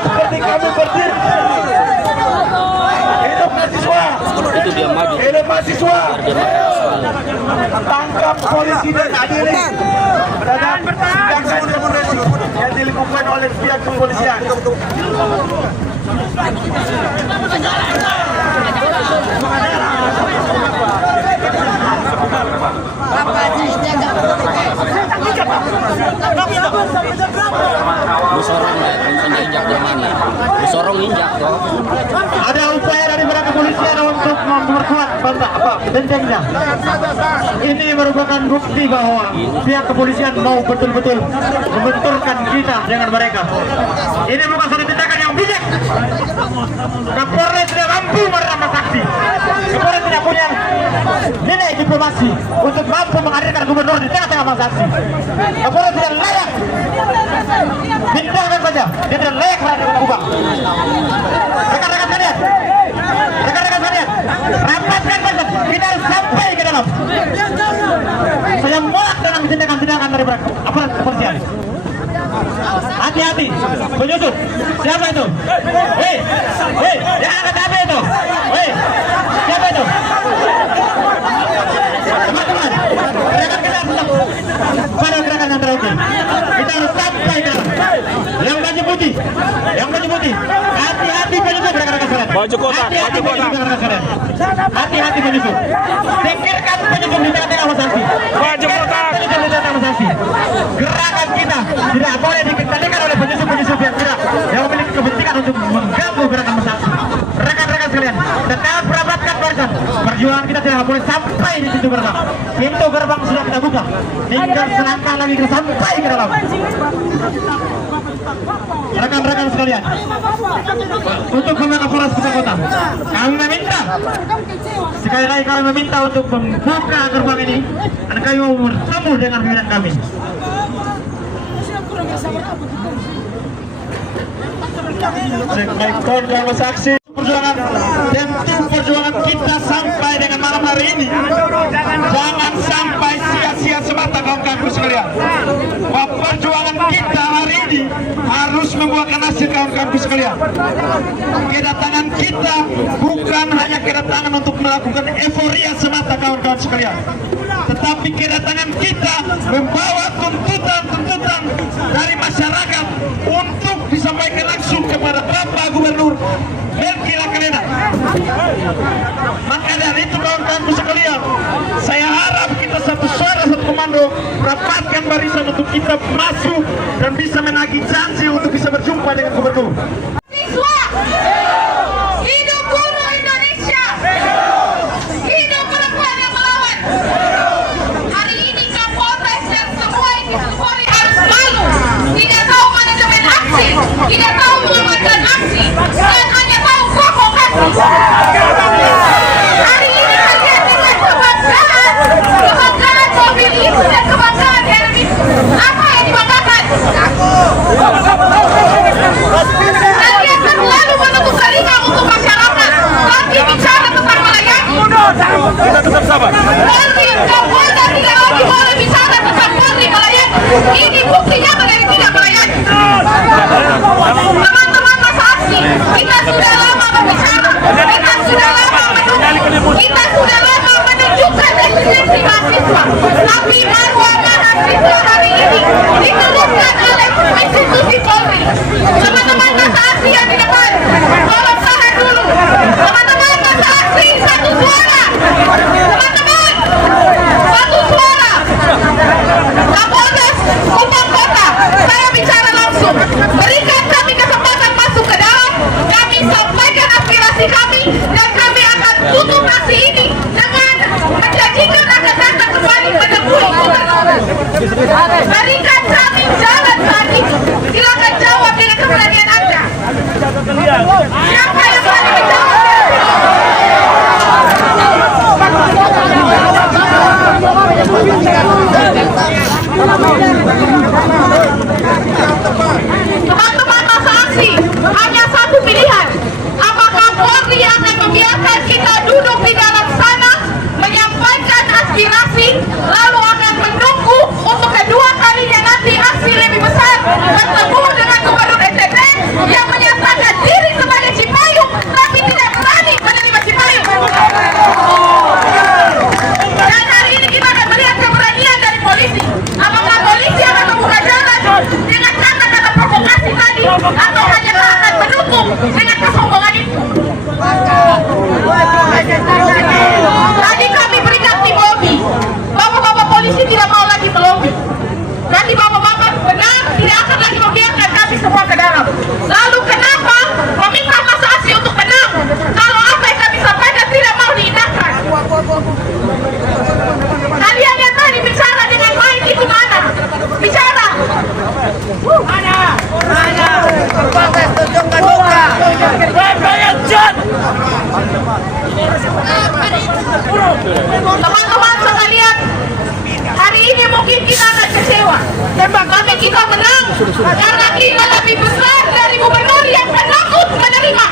seperti kami berdiri. Hidup mahasiswa. Itu dia maju. Hidup mahasiswa. Tangkap polisi dan adili. Dan yang dilakukan oleh pihak kepolisian. Ada upaya dari pihak kepolisian untuk memperkuat bentengnya. Ini merupakan bukti bahwa pihak kepolisian mau betul-betul membenturkan kita dengan mereka. Ini bukan suatu tindakan yang bijak. Kapolres tidak mampu menerima saksi. Kapolres tidak punya nilai diplomasi untuk mampu menghadirkan gubernur di tengah-tengah masa aksi. Kapolres tidak layak. Pindahkan saja. Dia tidak layak menghadirkan Kubang. Rekan-rekan sekalian, rapatkan saja. Kita harus sampai ke dalam. Saya muak dengan tindakan-tindakan dari aparat kepolisian. Hati-hati, penyusup. Siapa itu? Hei, yang angkat HP itu. Hei, siapa itu? Teman-teman, gerakan kita harus pada gerakan yang terakhir. Kita harus sampai ke dalam. Yang baju putih. Hati-hati penyusup, rekan-rekan sekalian. Baju kotak. Hati-hati penyusup. Singkirkan penyusup di tengah-tengah masa aksi. Baju kotak. Gerakan kita tidak boleh dikendalikan oleh penyusup-penyusup yang memiliki kepentingan untuk mengganggu gerakan masa aksi. Rekan-rekan sekalian, tetap rapatkan barisan. Perjuangan kita tidak boleh sampai di situ bersama. Pintu gerbang sudah kita buka. Tinggal selangkah lagi kita sampai ke dalam. Rekan-rekan sekalian, untuk Kapolres Kota, kami meminta sekali lagi untuk membuka gerbang ini dan kami mau bertemu dengan pimpinan kami. Baik, saksi perjuangan, tentu perjuangan kita sampai dengan malam hari ini jangan sampai sia-sia semata kawan-kawanku sekalian. Perjuangan kita hari ini harus membuahkan hasil kawan-kawanku sekalian. Kedatangan kita bukan hanya kedatangan untuk melakukan euforia semata kawan-kawan sekalian, tetapi kedatangan kita membawa tuntutan-tuntutan dari masyarakat untuk disampaikan langsung kepada Bapak Gubernur Melki Lakalena. Maka dari itu kawan-kawanku sekalian, saya harap kita satu suara, satu komando, rapatkan barisan untuk kita masuk dan bisa menagih janji untuk bisa berjumpa dengan Gubernur. Siswa, hidup guru Indonesia, hidup perempuan yang melawan. Hari ini Kapolres dan semua institusi Polri harus malu. Tidak tahu manajemen aksi, tidak tahu mengamankan aksi, dan hanya tahu provokasi. Hari ini kalian dengan kebanggaan mobil itu dan kebanggaan helm itu. Apa yang dibanggakan? Kalian terlalu menutup telinga untuk masyarakat, tapi bicara tentang melayani. Kita tetap sabar. Polri, Kapolda tidak lagi boleh bicara tentang Polri melayani. Ini buktinya mereka tidak melayani. Teman-teman masa aksi, kita sudah lama berbicara, kita sudah lama menunjukkan eksistensi mahasiswa, tapi marwah mahasiswa hari ini diturunkan oleh institusi Polri. Teman-teman masa aksi yang di depan, tolong tahan dulu. Teman-teman masa aksi, satu suara. Teman-teman, satu suara. Kapolres Kupang Kota, saya bicara langsung. Berikan kami kesempatan masuk ke dalam. Kami sampaikan aspirasi kami dan kami akan tutup aksi ini dengan menjanjikan akan datang kembali menemui Gubernur. Berikan kami jalan lagi. Silakan jawab dengan keberanian Anda. Siapa yang berani menjawab? Teman-teman masa aksi, hanya satu pilihan. Apakah Polri akan membiarkan kita duduk di dalam sana, menyampaikan aspirasi, lalu akan menunggu untuk kedua kalinya nanti kita menang karena kita lebih besar dari gubernur yang penakut menerima.